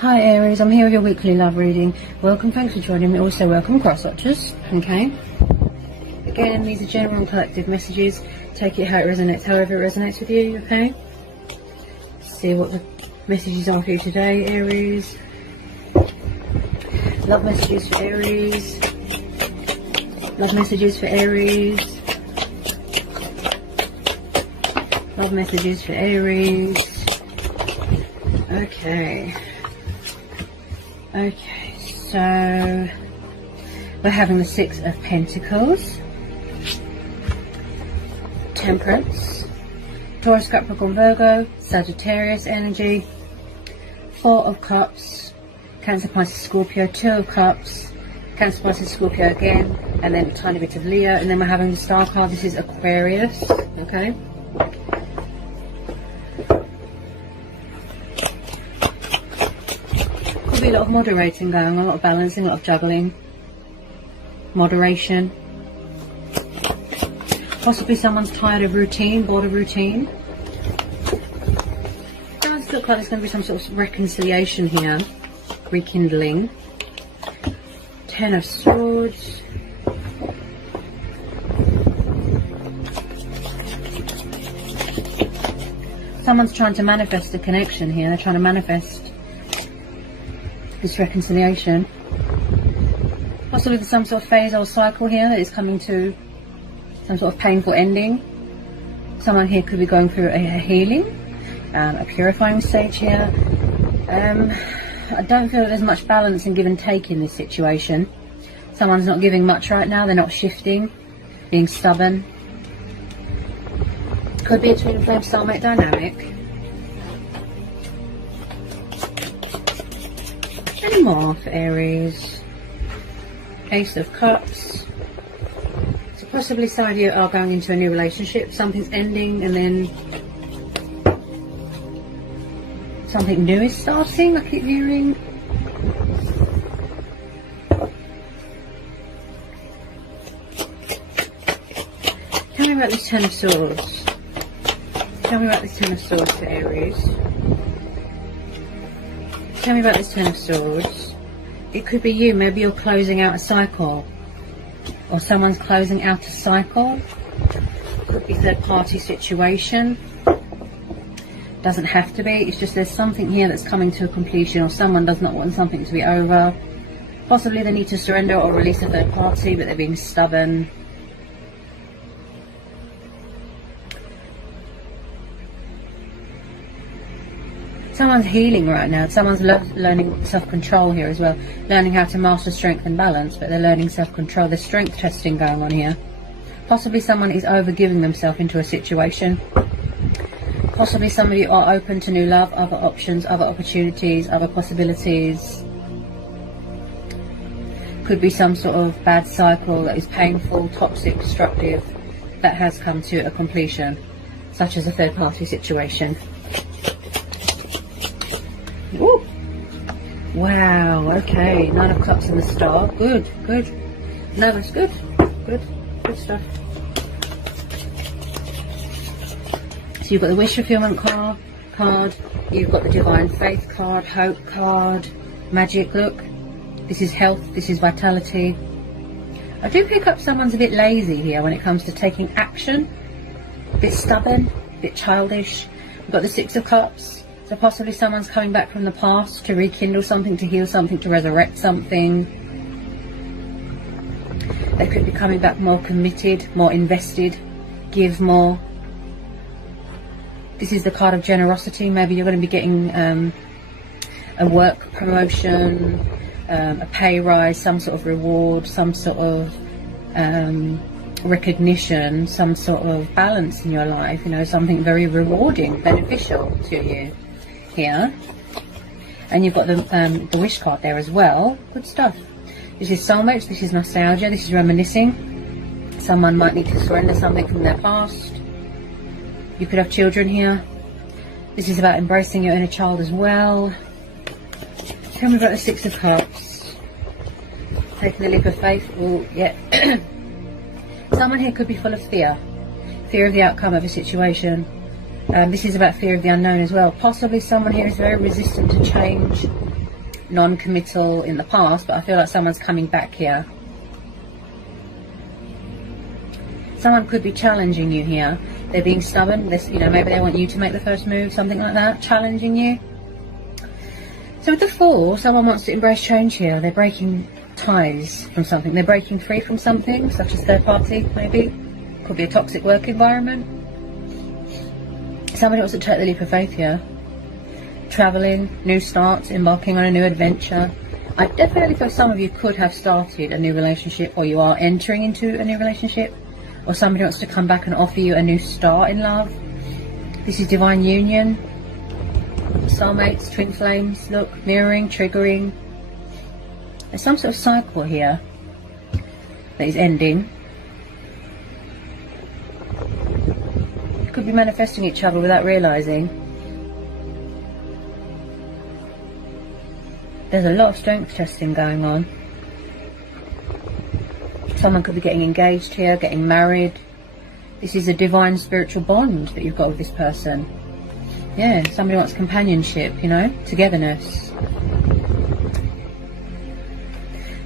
Hi Aries, I'm here with your weekly love reading. Welcome, thanks for joining me. Also welcome cross-watchers, okay? Again, these are general and collective messages. Take it how it resonates, however it resonates with you, okay? See what the messages are for you today, Aries. Love messages for Aries. Love messages for Aries. Love messages for Aries. Okay, so we're having the Six of Pentacles, Temperance, Taurus, Capricorn, Virgo, Sagittarius energy, Four of Cups, Cancer, Pisces, Scorpio, Two of Cups, Cancer, Pisces, Scorpio again, and then a tiny bit of Leo, and then we're having the Star card. This is Aquarius, okay? Could be a lot of moderating going on, a lot of balancing, a lot of juggling, moderation. Possibly someone's tired of routine, bored of routine. It does look like there's going to be some sort of reconciliation here, rekindling. Ten of Swords. Someone's trying to manifest a connection here. They're trying to manifest this reconciliation. Possibly there's some sort of phase or cycle here that is coming to some sort of painful ending. Someone here could be going through a healing, a purifying stage here. I don't feel that there's much balance and give and take in this situation. Someone's not giving much right now. They're not shifting, being stubborn. Could be a twin flame soulmate dynamic. Any more for Aries? Ace of Cups. So possibly some of you are going into a new relationship. Something's ending and then something new is starting, I keep hearing. Tell me about this Ten of Swords. Tell me about this Ten of Swords for Aries. Tell me about this Ten of Swords. It could be you. Maybe you're closing out a cycle. Or someone's closing out a cycle. Could be third party situation. Doesn't have to be. It's just there's something here that's coming to a completion, or someone does not want something to be over. Possibly they need to surrender or release a third party, but they're being stubborn. Someone's healing right now. Someone's learning self-control here as well. Learning how to master strength and balance, but they're learning self-control. There's strength testing going on here. Possibly someone is over-giving themselves into a situation. Possibly some of you are open to new love, other options, other opportunities, other possibilities. Could be some sort of bad cycle that is painful, toxic, destructive, that has come to a completion, such as a third-party situation. Ooh. Wow, okay, Nine of Cups and the Star. Good, good. No, that's good. Good, good stuff. So you've got the Wish Fulfillment card, you've got the Divine Faith card, Hope card, Magic. Look, this is health, this is vitality. I do pick up someone's a bit lazy here when it comes to taking action. A bit stubborn, a bit childish. We've got the Six of Cups. So possibly someone's coming back from the past to rekindle something, to heal something, to resurrect something. They could be coming back more committed, more invested, give more. This is the card of generosity. Maybe you're going to be getting a work promotion, a pay rise, some sort of reward, some sort of recognition, some sort of balance in your life, you know, something very rewarding, beneficial to you here. And you've got the Wish card there as well. Good stuff. This is soulmates, this is nostalgia, this is reminiscing. Someone might need to surrender something from their past. You could have children here. This is about embracing your inner child as well. Tell me about the Six of Cups. Taking a leap of faith. Oh, yeah. Someone here could be full of fear. Fear of the outcome of a situation. This is about fear of the unknown as well. Possibly someone here is very resistant to change. non-committal in the past, but I feel like someone's coming back here. Someone could be challenging you here. They're being stubborn. Maybe they want you to make the first move, something like that, challenging you. So with the Fool, someone wants to embrace change here. They're breaking ties from something. They're breaking free from something, such as third party, maybe. Could be a toxic work environment. Somebody wants to take the leap of faith here. Traveling, new starts, embarking on a new adventure. I definitely feel some of you could have started a new relationship, or you are entering into a new relationship, or somebody wants to come back and offer you a new start in love. This is divine union. Soulmates, twin flames, look, mirroring, triggering. There's some sort of cycle here that is ending. You could be manifesting each other without realizing. There's a lot of strength testing going on. Someone could be getting engaged here, getting married. This is a divine spiritual bond that you've got with this person. Yeah, somebody wants companionship, togetherness.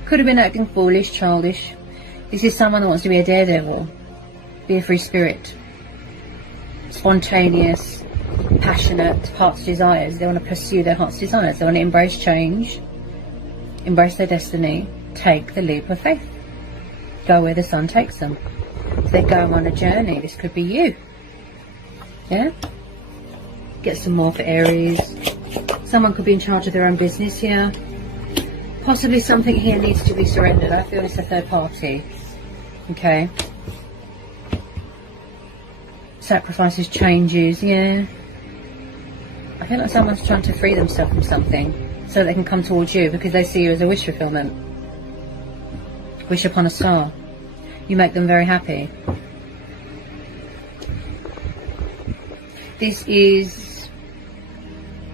Could have been acting foolish, childish. This is someone that wants to be a daredevil, be a free spirit, spontaneous, passionate, heart's desires. They want to pursue their heart's desires. They want to embrace change, embrace their destiny, take the leap of faith, go where the sun takes them. If they're going on a journey, this could be you. Yeah? Get some more for Aries. Someone could be in charge of their own business here. Possibly something here needs to be surrendered. I feel it's a third party. Okay. Sacrifices, changes, yeah. I feel like someone's trying to free themselves from something so they can come towards you because they see you as a wish fulfillment. Wish upon a star. You make them very happy. This is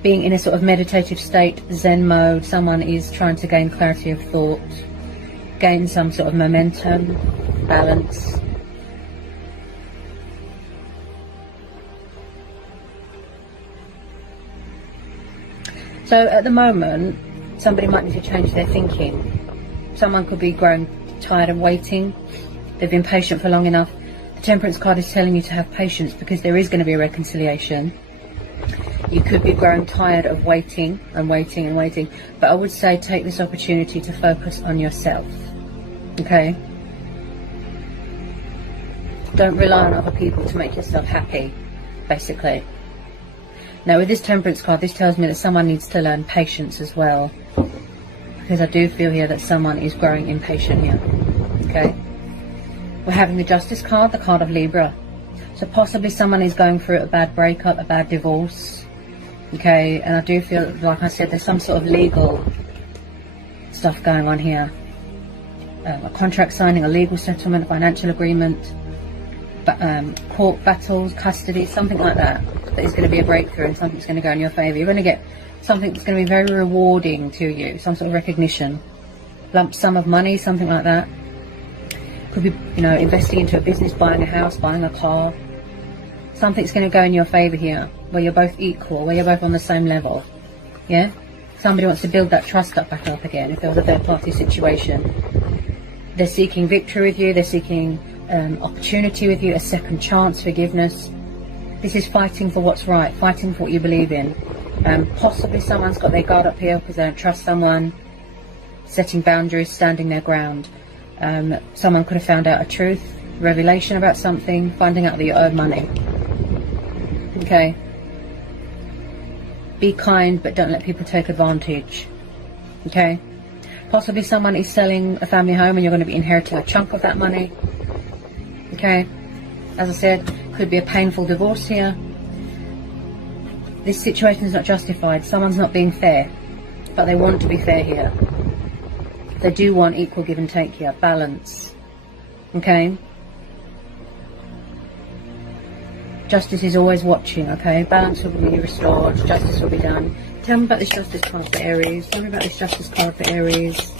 being in a sort of meditative state, Zen mode. Someone is trying to gain clarity of thought, gain some sort of momentum, balance. So at the moment, somebody might need to change their thinking. Someone could be growing tired of waiting. They've been patient for long enough. The Temperance card is telling you to have patience because there is going to be a reconciliation. You could be growing tired of waiting and waiting and waiting. But I would say take this opportunity to focus on yourself. Okay? Don't rely on other people to make yourself happy, basically. Now with this Temperance card, this tells me that someone needs to learn patience as well. Because I do feel here that someone is growing impatient here. Okay? We're having the Justice card, the card of Libra. So possibly someone is going through a bad breakup, a bad divorce. Okay, and I do feel, like I said, there's some sort of legal stuff going on here. A contract signing, a legal settlement, financial agreement, court battles, custody, something like that. That is going to be a breakthrough and something's going to go in your favour. You're going to get something that's going to be very rewarding to you, some sort of recognition. Lump sum of money, something like that. Could be, investing into a business, buying a house, buying a car. Something's going to go in your favour here, where you're both equal, where you're both on the same level. Yeah? Somebody wants to build that trust back up again if there was a third party situation. They're seeking victory with you, they're seeking opportunity with you, a second chance, forgiveness. This is fighting for what's right, fighting for what you believe in. Possibly someone's got their guard up here because they don't trust someone. Setting boundaries, standing their ground. Someone could have found out a truth, revelation about something, finding out that you owe money. Okay. Be kind, but don't let people take advantage. Okay. Possibly someone is selling a family home and you're going to be inheriting a chunk of that money. Okay. As I said, could be a painful divorce here. This situation is not justified. Someone's not being fair, but they want to be fair here. They do want equal give and take here, balance. Okay. Justice is always watching, okay? Balance will be restored, justice will be done. Tell me about this Justice card for Aries. Tell me about this Justice card for Aries.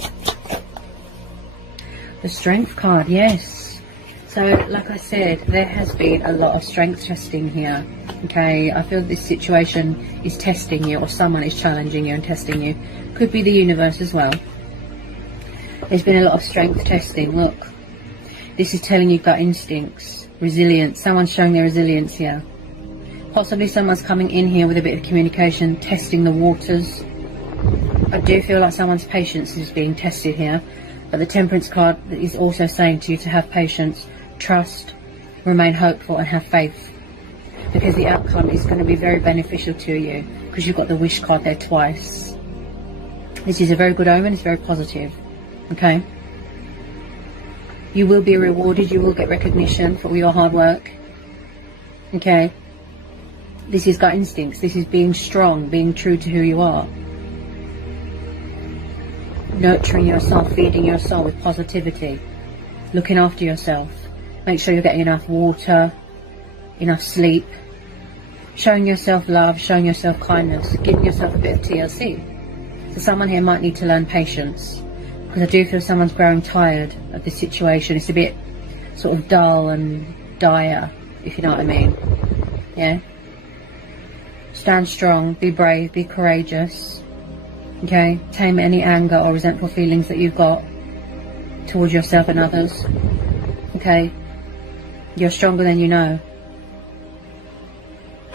The Strength card, yes. So, like I said, there has been a lot of strength testing here. Okay, I feel this situation is testing you, or someone is challenging you and testing you. Could be the universe as well. There's been a lot of strength testing. Look, this is telling you gut instincts, resilience. Someone's showing their resilience here. Possibly someone's coming in here with a bit of communication, testing the waters. I do feel like someone's patience is being tested here. But the Temperance card is also saying to you to have patience, trust, remain hopeful and have faith. Because the outcome is going to be very beneficial to you. Because you've got the Wish card there twice. This is a very good omen. It's very positive. Okay? You will be rewarded. You will get recognition for all your hard work. Okay? This is gut instincts. This is being strong, being true to who you are. Nurturing yourself, feeding your soul with positivity. Looking after yourself. Make sure you're getting enough water, enough sleep. Showing yourself love, showing yourself kindness. Giving yourself a bit of TLC. So someone here might need to learn patience. Because I do feel someone's growing tired of this situation. It's a bit sort of dull and dire, if you know what I mean. Yeah? Stand strong, be brave, be courageous. Okay, tame any anger or resentful feelings that you've got towards yourself and others. Okay, you're stronger than you know.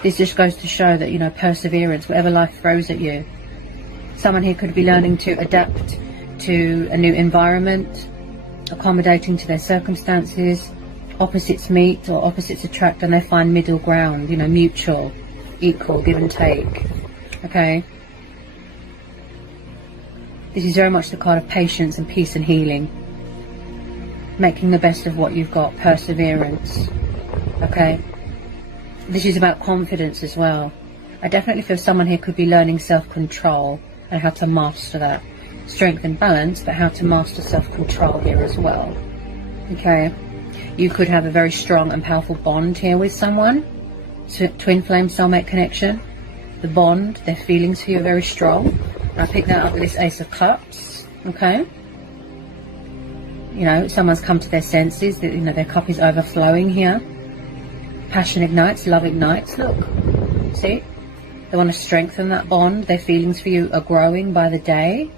This just goes to show that, you know, perseverance, whatever life throws at you. Someone here could be learning to adapt to a new environment, accommodating to their circumstances. Opposites meet or opposites attract and they find middle ground, you know, mutual, equal, give and take. Okay. This is very much the card of patience and peace and healing. Making the best of what you've got. Perseverance. Okay. This is about confidence as well. I definitely feel someone here could be learning self-control and how to master that. Strength and balance, but how to master self-control here as well. Okay. You could have a very strong and powerful bond here with someone. Twin flame soulmate connection. The bond, their feelings for you are very strong. I picked that up with this Ace of Cups. Okay. You know, someone's come to their senses. That, you know, their cup is overflowing here. Passion ignites, love ignites. Look. See? They want to strengthen that bond. Their feelings for you are growing by the day.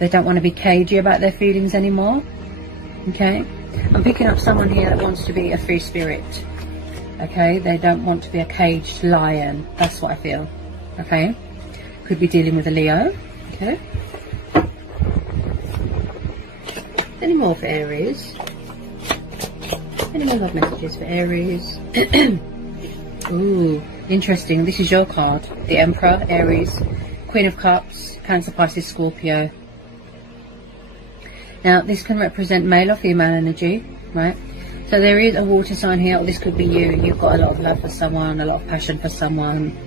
They don't want to be cagey about their feelings anymore. Okay. I'm picking up someone here that wants to be a free spirit. Okay. They don't want to be a caged lion. That's what I feel. Okay. Could be dealing with a Leo. Okay. Any more for Aries? Any more love messages for Aries? Ooh, interesting. This is your card. The Emperor, Aries, Queen of Cups, Cancer, Pisces, Scorpio. Now, this can represent male or female energy, right? So there is a water sign here, or this could be you. You've got a lot of love for someone, a lot of passion for someone.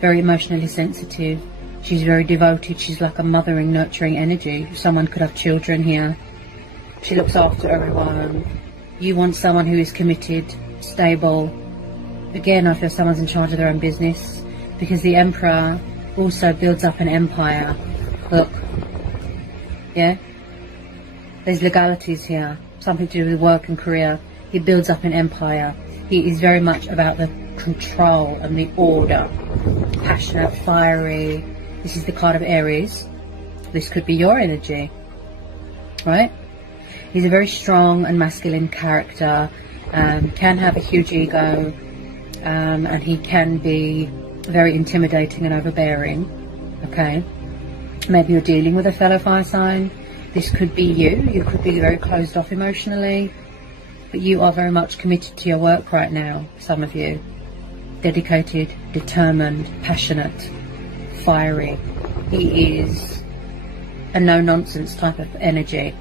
Very emotionally sensitive. She's very devoted. She's like a mothering, nurturing energy. Someone could have children here. She looks after everyone. You want someone who is committed, stable. Again, I feel someone's in charge of their own business. Because the Emperor also builds up an empire. Look. Yeah? There's legalities here. Something to do with work and career. He builds up an empire. He is very much about the control and the order. Passionate, fiery. This is the card of Aries. This could be your energy. Right? He's a very strong and masculine character. Can have a huge ego. And he can be very intimidating and overbearing. Okay? Maybe you're dealing with a fellow fire sign. This could be you. You could be very closed off emotionally. But you are very much committed to your work right now, some of you. Dedicated, determined, passionate, fiery. He is a no-nonsense type of energy.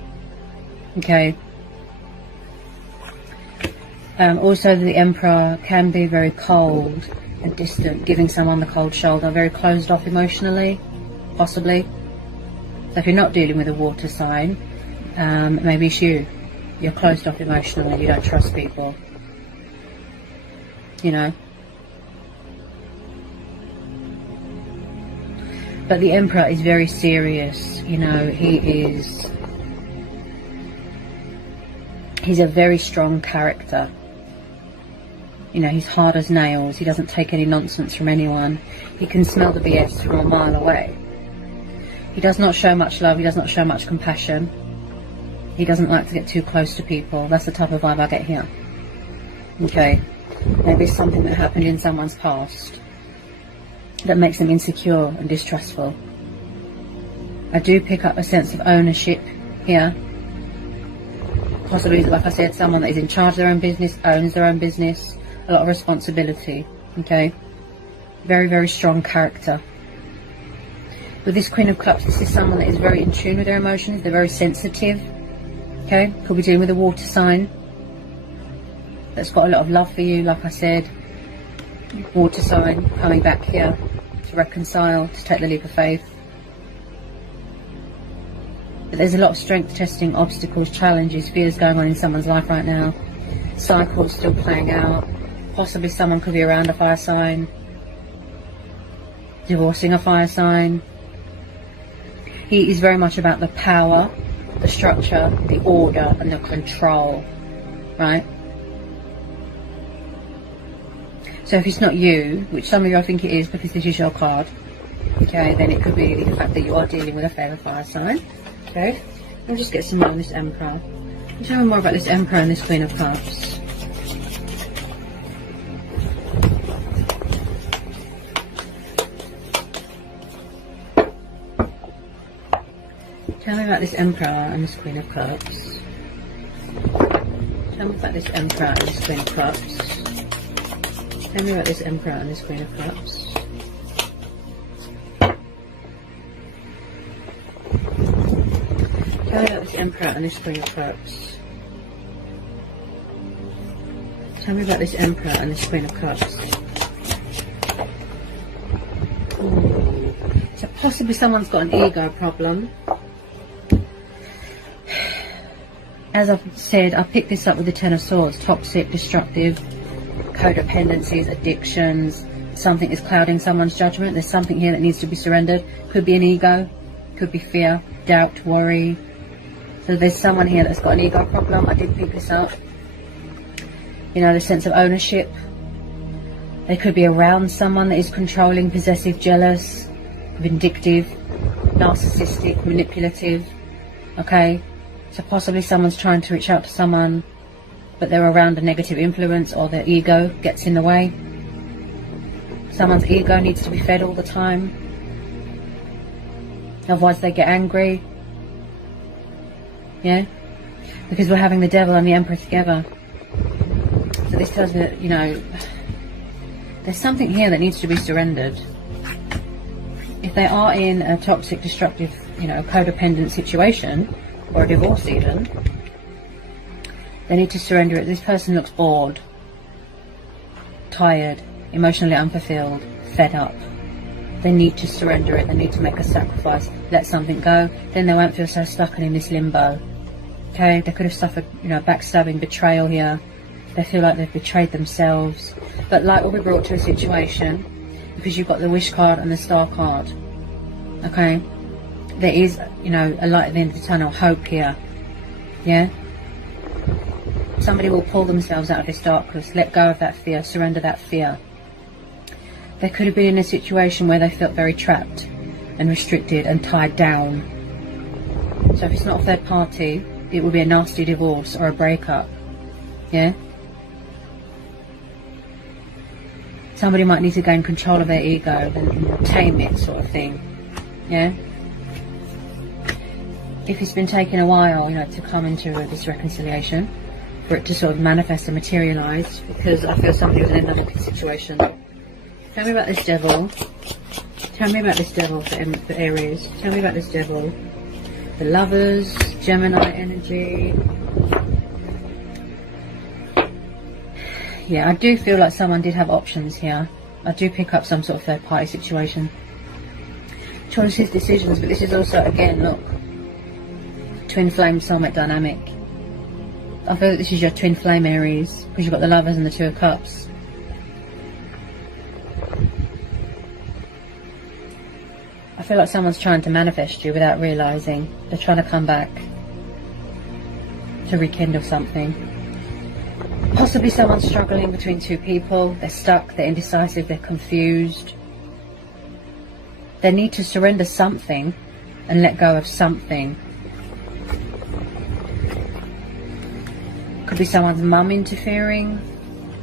Okay. Also, the Emperor can be very cold and distant, giving someone the cold shoulder. Very closed off emotionally, possibly. So if you're not dealing with a water sign, maybe it's you. You're closed off emotionally. You don't trust people. You know. But the Emperor is very serious. You know, he He's a very strong character. You know, he's hard as nails. He doesn't take any nonsense from anyone. He can smell the BS from a mile away. He does not show much love. He does not show much compassion. He doesn't like to get too close to people. That's the type of vibe I get here. Okay. Maybe it's something that happened in someone's past that makes them insecure and distrustful. I do pick up a sense of ownership here. Possibly, like I said, someone that is in charge of their own business, owns their own business. A lot of responsibility. Okay. Very, very strong character. With this Queen of Cups, this is someone that is very in tune with their emotions. They're very sensitive. Okay. Could be dealing with a water sign that's got a lot of love for you, like I said. Water sign coming back here to reconcile, to take the leap of faith. But there's a lot of strength testing, obstacles, challenges, fears going on in someone's life right now. Cycles still playing out. Possibly someone could be around a fire sign, divorcing a fire sign. He is very much about the power, the structure, the order, and the control, right? So if it's not you, which some of you I think it is because this is your card, okay, then it could be the fact that you are dealing with a favourite fire sign, okay? I'll just get some more on this Emperor. Tell me more about this Emperor and this Queen of Cups. Tell me about this Emperor and this Queen of Cups. Tell me about this Emperor and this Queen of Cups. Tell me about this Emperor and this Queen of Cups. Tell me about this Emperor and this Queen of Cups. Tell me about this Emperor and this Queen of Cups. Ooh. So possibly someone's got an ego problem. As I've said, I picked this up with the Ten of Swords. Toxic, destructive, codependencies, addictions. Something is clouding someone's judgment. There's something here that needs to be surrendered. Could be an ego, could be fear, doubt, worry. So there's someone here that's got an ego problem. I did pick this up. You know, the sense of ownership. They could be around someone that is controlling, possessive, jealous, vindictive, narcissistic, manipulative. Okay? So possibly someone's trying to reach out to someone, but they're around a negative influence, or their ego gets in the way. Someone's ego needs to be fed all the time. Otherwise they get angry. Yeah? Because we're having the Devil and the Emperor together. So this tells me that, you know, there's something here that needs to be surrendered. If they are in a toxic, destructive, you know, codependent situation, or a divorce even, they need to surrender it. This person looks bored, tired, emotionally unfulfilled, fed up. They need to surrender it. They need to make a sacrifice, let something go. Then they won't feel so stuck and in this limbo. Okay, they could have suffered, you know, backstabbing, betrayal here. They feel like they've betrayed themselves. But light will be brought to a situation, because you've got the Wish card and the Star card. Okay, there is, you know, a light at the end of the tunnel, hope here. Yeah. Somebody will pull themselves out of this darkness, let go of that fear, surrender that fear. They could have been in a situation where they felt very trapped and restricted and tied down. So if it's not a third party, it will be a nasty divorce or a breakup. Yeah. Somebody might need to gain control of their ego and tame it, sort of thing. Yeah. If it's been taking a while, you know, to come into this reconciliation, for it to sort of manifest and materialise, because I feel somebody was in another situation. Tell me about this Devil. Tell me about this Devil for Aries. Tell me about this Devil. The Lovers, Gemini energy. Yeah, I do feel like someone did have options here. I do pick up some sort of third party situation. Choices, decisions, but this is also, again, look, twin flame soulmate dynamic. I feel that this is your twin flame Aries, because you've got the Lovers and the Two of Cups. I feel like someone's trying to manifest you without realising. They're trying to come back. to rekindle something. Possibly someone's struggling between two people. They're stuck, they're indecisive, they're confused. They need to surrender something and let go of something. Could be someone's mum interfering,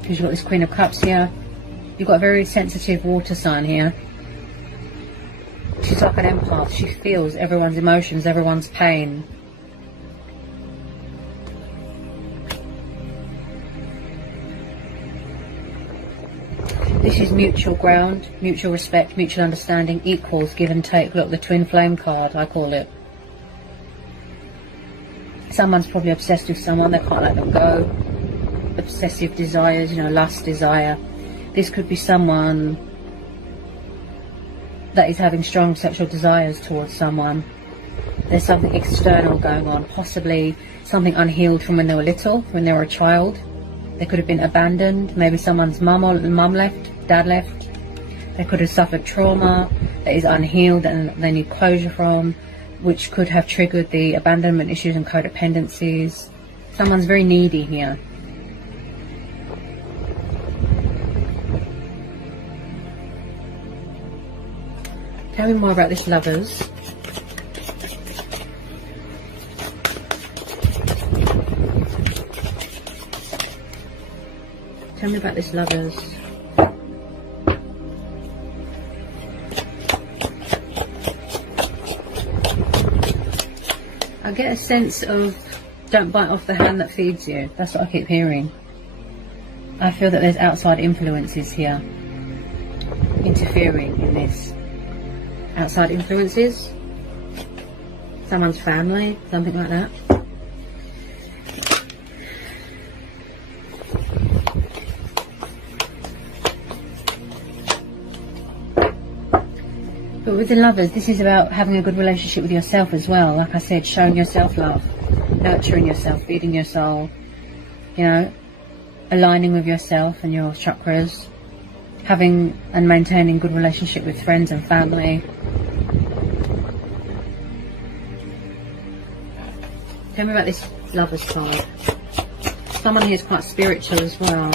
because you've got this Queen of Cups here. You've got a very sensitive water sign here. She's like an empath. She feels everyone's emotions, everyone's pain. This is mutual ground, mutual respect, mutual understanding, equals, give and take. Look, the twin flame card, I call it. Someone's probably obsessed with someone, they can't let them go. Obsessive desires, you know, lust, desire. This could be someone that is having strong sexual desires towards someone. There's something external going on, possibly something unhealed from when they were little, when they were a child. They could have been abandoned, maybe someone's mum left, dad left. They could have suffered trauma that is unhealed and they need closure from, which could have triggered the abandonment issues and codependencies. Someone's very needy here. Tell me more about this Lovers. Tell me about this Lovers. I get a sense of don't bite off the hand that feeds you. That's what I keep hearing. I feel that there's outside influences here interfering in this. Outside influences, someone's family, something like that. But with the Lovers, this is about having a good relationship with yourself as well. Like I said, showing yourself love, nurturing yourself, feeding your soul, you know, aligning with yourself and your chakras, having and maintaining good relationship with friends and family. Tell me about this Lovers card. Someone here is quite spiritual as well.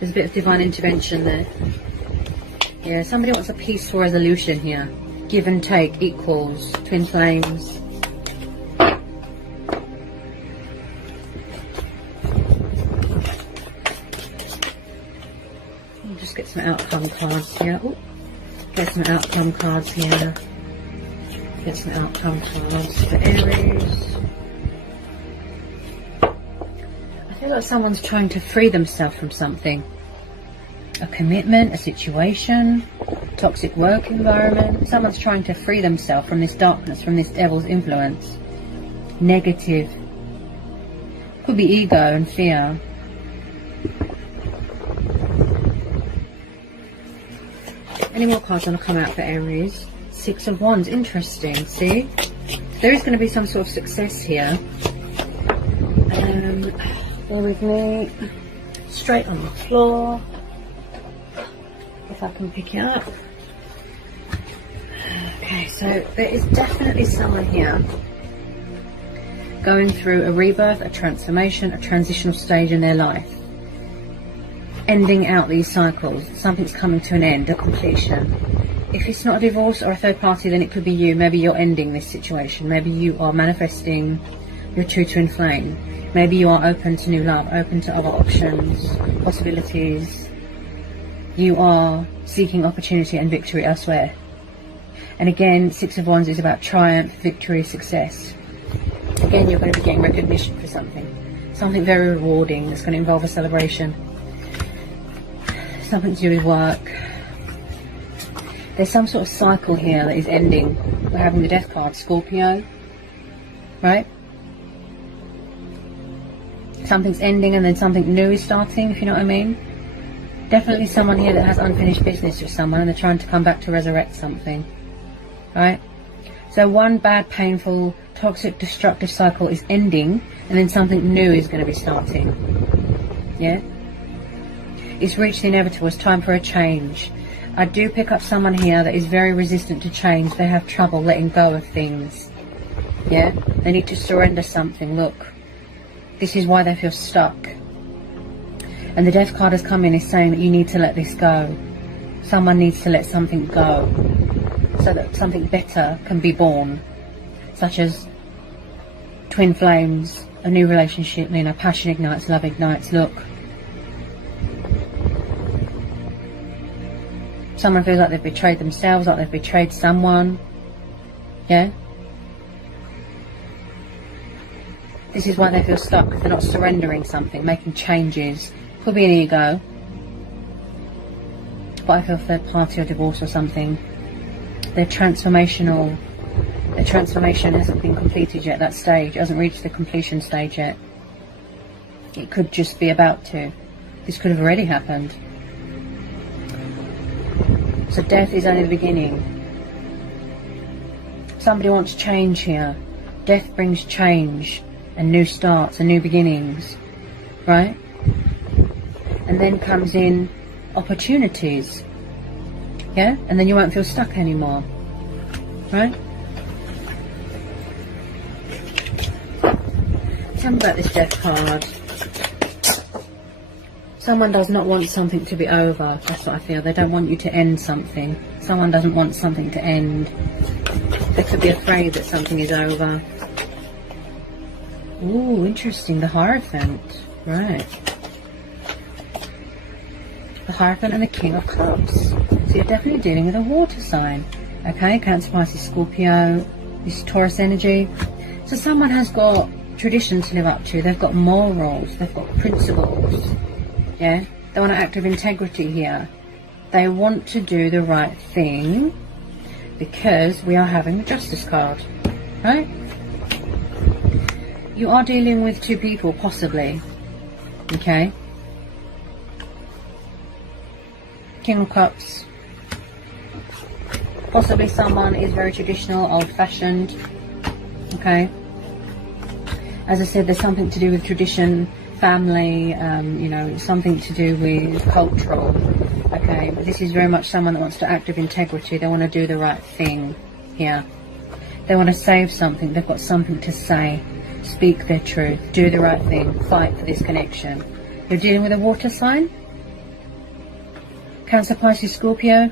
There's a bit of divine intervention there. Yeah, somebody wants a peaceful resolution here. Give and take, equals, twin flames. I'll just get some outcome cards here. Ooh. Get some outcome cards here. Get some outcome cards for Aries. I feel like someone's trying to free themselves from something. A commitment, a situation, toxic work environment. Someone's trying to free themselves from this darkness, from this devil's influence. Negative. Could be ego and fear. Any more cards want to come out for Aries? Six of Wands. Interesting. See? There is going to be some sort of success here. Bear with me. Straight on the floor. If I can pick it up. Okay, so there is definitely someone here going through a rebirth, a transformation, a transitional stage in their life. Ending out these cycles. Something's coming to an end, a completion. If it's not a divorce or a third party, then it could be you. Maybe you're ending this situation. Maybe you are manifesting your true twin flame. Maybe you are open to new love, open to other options, possibilities. You are seeking opportunity and victory elsewhere. And again, Six of Wands is about triumph, victory, success. Again, you're going to be getting recognition for something. Something very rewarding that's going to involve a celebration. Something to do with work. There's some sort of cycle here that is ending. We're having the Death card, Scorpio. Right? Something's ending and then something new is starting, if you know what I mean. Definitely someone here that has unfinished business with someone and they're trying to come back to resurrect something. Right? So one bad, painful, toxic, destructive cycle is ending and then something new is going to be starting. Yeah? It's reached the inevitable. It's time for a change. I do pick up someone here that is very resistant to change. They have trouble letting go of things. Yeah? They need to surrender something. Look. This is why they feel stuck. And the Death card has come in, is saying that you need to let this go. Someone needs to let something go so that something better can be born, such as twin flames, a new relationship, you know, passion ignites, love ignites. Look, someone feels like they've betrayed themselves, like they've betrayed someone. Yeah, this is why they feel stuck. They're not surrendering something, making changes. Could be an ego, but I feel third party or divorce or something. Their transformational, their transformation hasn't been completed yet. That stage hasn't reached the completion stage yet. It could just be about to. This could have already happened. So death is only the beginning. Somebody wants change here. Death brings change and new starts and new beginnings, right? And then comes in opportunities, yeah? And then you won't feel stuck anymore, right? Tell me about this Death card. Someone does not want something to be over. That's what I feel. They don't want you to end something. Someone doesn't want something to end. They could be afraid that something is over. Ooh, interesting. The Hierophant. Right. The Hierophant and the King of Cups. So you're definitely dealing with a water sign. Okay, Cancer, Pisces, Scorpio. This Taurus energy. So someone has got tradition to live up to. They've got morals. They've got principles. Yeah, they want to act with integrity here. They want to do the right thing because we are having the Justice card, right? You are dealing with two people, possibly. Okay. King of Cups. Possibly someone is very traditional, old-fashioned. Okay. As I said, there's something to do with tradition, family, you know, something to do with cultural. Okay, but this is very much someone that wants to act with integrity. They want to do the right thing here. They want to save something. They've got something to say. Speak their truth. Do the right thing. Fight for this connection. You're dealing with a water sign. Cancer, Pisces, Scorpio.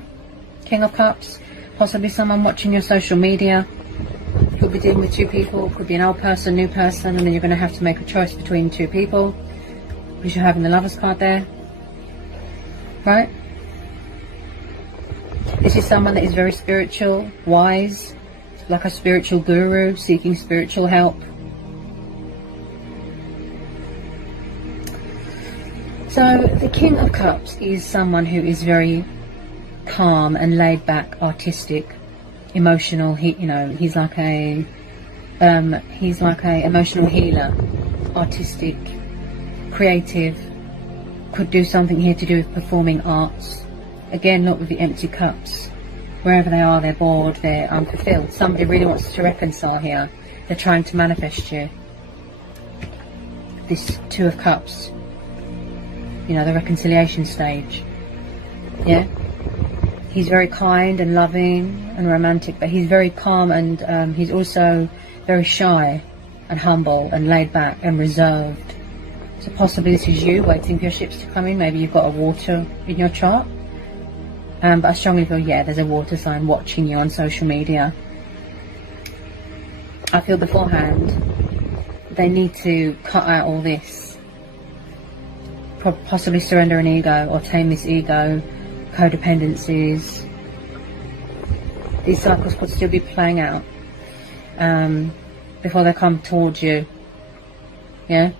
King of Cups. Possibly someone watching your social media. Could be dealing with two people. Could be an old person, new person, and then you're going to have to make a choice between two people. Because you're having the Lovers card there. Right? This is someone that is very spiritual, wise, like a spiritual guru, seeking spiritual help. So the King of Cups is someone who is very calm and laid back, artistic, emotional. He's like a emotional healer, artistic, creative. Could do something here to do with performing arts. Again, look with the empty cups. Wherever they are, they're bored, they're unfulfilled. Somebody really wants to reconcile here. They're trying to manifest you. This Two of Cups. You know, the reconciliation stage. Yeah? He's very kind and loving and romantic, but he's very calm and he's also very shy and humble and laid back and reserved. So possibly this is you waiting for your ships to come in. Maybe you've got a water in your chart. But I strongly feel, yeah, there's a water sign watching you on social media. I feel beforehand they need to cut out all this. Possibly surrender an ego or tame this ego, codependencies. These cycles could still be playing out before they come towards you. Yeah?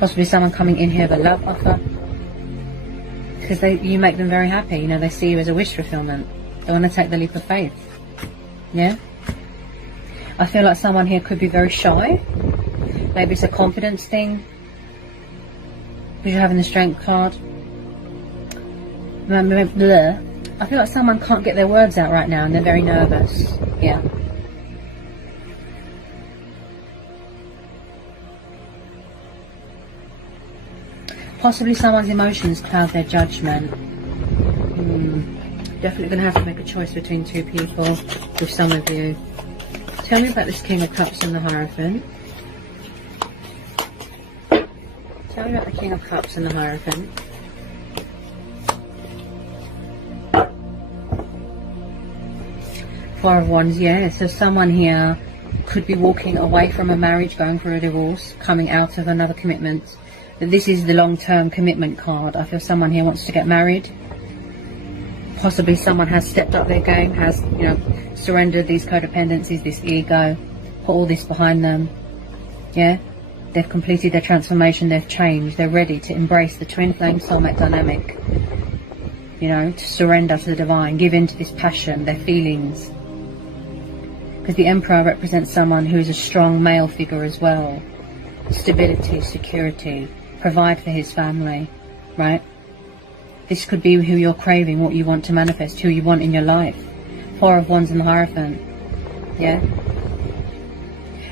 Possibly someone coming in here with a love offer. Because you make them very happy. You know, they see you as a wish fulfillment. They want to take the leap of faith. Yeah? I feel like someone here could be very shy. Maybe it's a confidence thing. Because you're having the Strength card. I feel like someone can't get their words out right now and they're very nervous. Yeah. Possibly someone's emotions cloud their judgment. Definitely going to have to make a choice between two people with some of you. Tell me about this King of Cups and the Hierophant. Tell me about the King of Cups and the Hierophant. Four of Wands, yeah. So someone here could be walking away from a marriage, going for a divorce, coming out of another commitment. But this is the long-term commitment card. I feel someone here wants to get married. Possibly someone has stepped up their game, has, you know, surrendered these codependencies, this ego, put all this behind them. Yeah? They've completed their transformation, they've changed, they're ready to embrace the twin flame soulmate dynamic. You know, to surrender to the divine, give in to this passion, their feelings. Because the Emperor represents someone who is a strong male figure as well. Stability, security, provide for his family, right? This could be who you're craving, what you want to manifest, who you want in your life. Four of Wands and the Hierophant, yeah?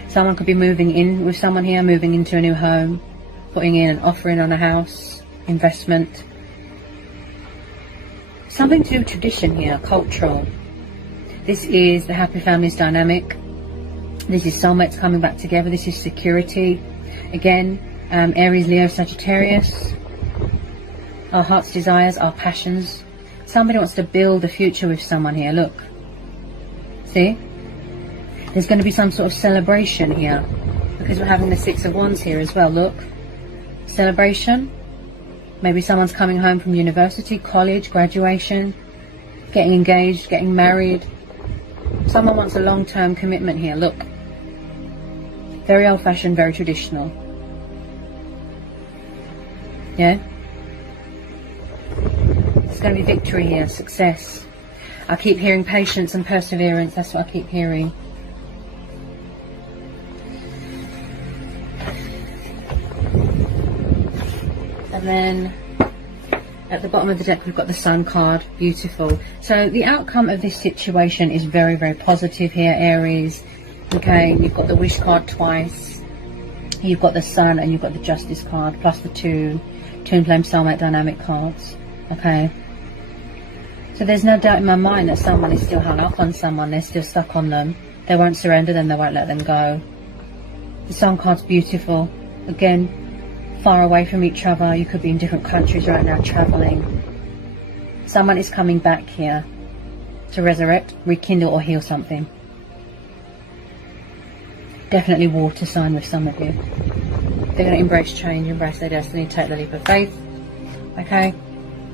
Someone could be moving in with someone here, moving into a new home, putting in an offering on a house, investment. Something to do with tradition here, cultural. This is the happy families dynamic. This is soulmates coming back together. This is security. Again, Aries, Leo, Sagittarius. Our heart's desires, our passions. Somebody wants to build a future with someone here. Look. See? There's going to be some sort of celebration here. Because we're having the Six of Wands here as well. Look. Celebration. Maybe someone's coming home from university, college, graduation. Getting engaged, getting married. Someone wants a long-term commitment here. Look. Very old-fashioned, very traditional. Yeah? There's going to be victory here, success. I keep hearing patience and perseverance. That's what I keep hearing. And then at the bottom of the deck we've got the Sun card. Beautiful. So the outcome of this situation is very, very positive here, Aries. Okay, you've got the Wish card twice. You've got the Sun and you've got the Justice card, plus the two Twin Flame Soulmate Dynamic cards. Okay. So there's no doubt in my mind that someone is still hung up on someone. They're still stuck on them. They won't surrender them. They won't let them go. The Sun card's beautiful. Again, far away from each other. You could be in different countries right now, traveling. Someone is coming back here to resurrect, rekindle or heal something. Definitely water sign with some of you. They're going to embrace change, embrace their destiny, take the leap of faith. Okay?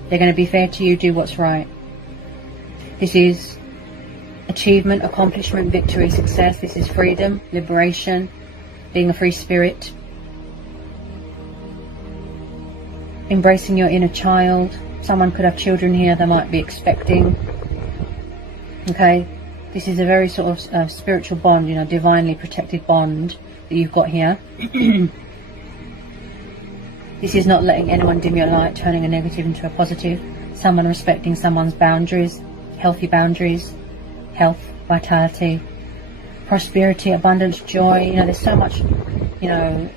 They're going to be fair to you, do what's right. This is achievement, accomplishment, victory, success. This is freedom, liberation, being a free spirit. Embracing your inner child. Someone could have children here, they might be expecting. Okay? This is a very sort of spiritual bond, you know, divinely protected bond that you've got here. This is not letting anyone dim your light, turning a negative into a positive. Someone respecting someone's boundaries, healthy boundaries, health, vitality, prosperity, abundance, joy. You know, there's so much, you know,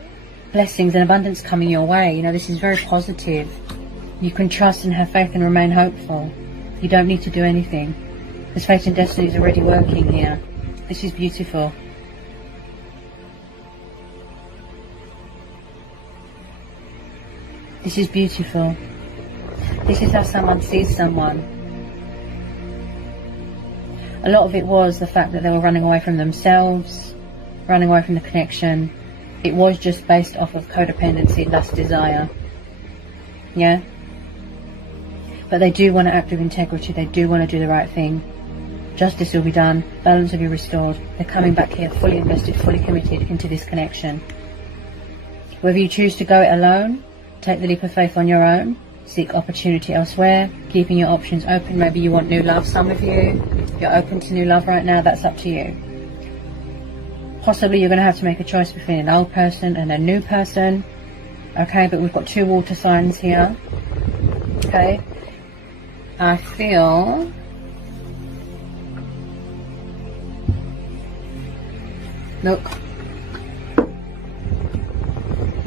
blessings and abundance coming your way. You know, this is very positive. You can trust and have faith and remain hopeful. You don't need to do anything. Because fate and destiny is already working here. This is beautiful. This is beautiful. This is how someone sees someone. A lot of it was the fact that they were running away from themselves, running away from the connection. It was just based off of codependency, lust, desire. Yeah? But they do want to act with integrity. They do want to do the right thing. Justice will be done. Balance will be restored. They're coming back here fully invested, fully committed into this connection. Whether you choose to go it alone, take the leap of faith on your own, seek opportunity elsewhere, keeping your options open. Maybe you want new love, some of you. You're open to new love right now. That's up to you. Possibly you're going to have to make a choice between an old person and a new person. Okay, but we've got two water signs here. Okay. I feel... Look.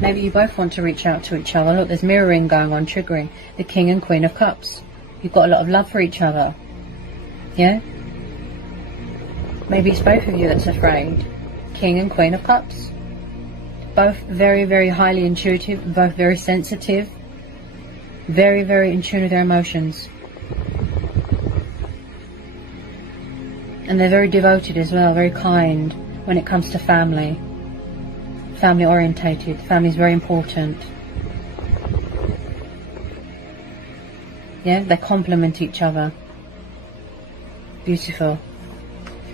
Maybe you both want to reach out to each other. Look, there's mirroring going on, triggering. The King and Queen of Cups. You've got a lot of love for each other. Yeah? Maybe it's both of you that's afraid. King and Queen of Cups. both very, very highly intuitive, both very sensitive, very, very in tune with their emotions. And they're very devoted as well, very kind when it comes to family. Family orientated. Family is very important. Yeah, they complement each other. Beautiful.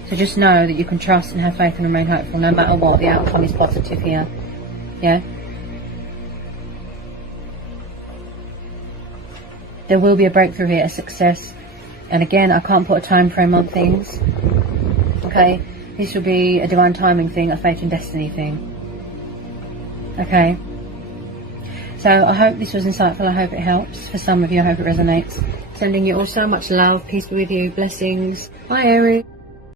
So just know that you can trust and have faith and remain hopeful no matter what. The outcome is positive here. Yeah. There will be a breakthrough here, a success. And again, I can't put a time frame on things. Okay. This will be a divine timing thing, a fate and destiny thing. Okay. So I hope this was insightful. I hope it helps. For some of you, I hope it resonates. Sending you all so much love. Peace be with you. Blessings. Bye, Aries.